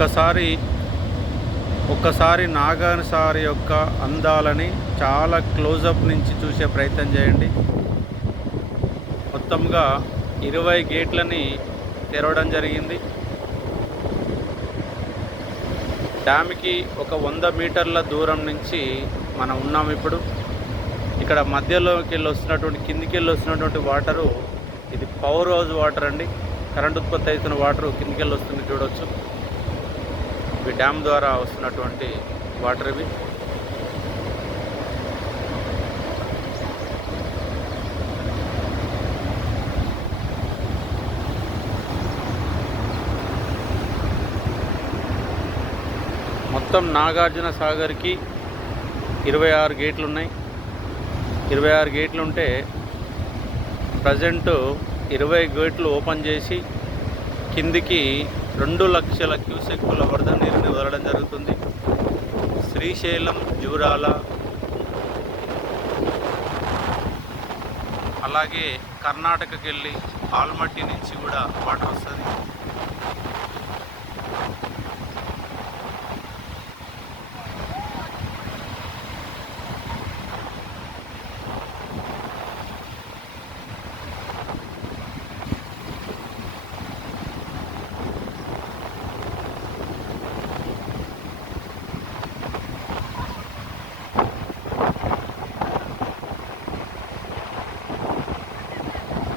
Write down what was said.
ఒక్కసారి ఒక్కసారి నాగాన్ సార్ యొక్క అందాలని చాలా క్లోజప్ నుంచి చూసే ప్రయత్నం చేయండి. మొత్తంగా ఇరవై గేట్లని తెరవడం జరిగింది. డ్యామ్కి ఒక వంద మీటర్ల దూరం నుంచి మనం ఉన్నాం ఇప్పుడు. ఇక్కడ మధ్యలోకి వెళ్ళి వస్తున్నటువంటి కిందికి వెళ్ళి వస్తున్నటువంటి వాటరు ఇది పవర్ హౌస్ వాటర్ అండి. కరెంట్ ఉత్పత్తి అవుతున్న వాటర్ కిందికి వెళ్ళి వస్తుంది చూడవచ్చు ఇవి డ్యామ్ ద్వారా వస్తున్నటువంటి వాటర్ ఇవి. మొత్తం నాగార్జున సాగర్కి ఇరవై ఆరు గేట్లు ఉన్నాయి. ఇరవై ఆరు గేట్లు ఉంటే ప్రజెంట్ ఇరవై గేట్లు ఓపెన్ చేసి కిందికి రెండు లక్షల క్యూసెక్కుల వరద నీరుని వదలడం జరుగుతుంది. శ్రీశైలం జూరాల అలాగే కర్ణాటకకి వెళ్ళి ఆల్మట్టి నుంచి కూడా వాటర్ వస్తుంది.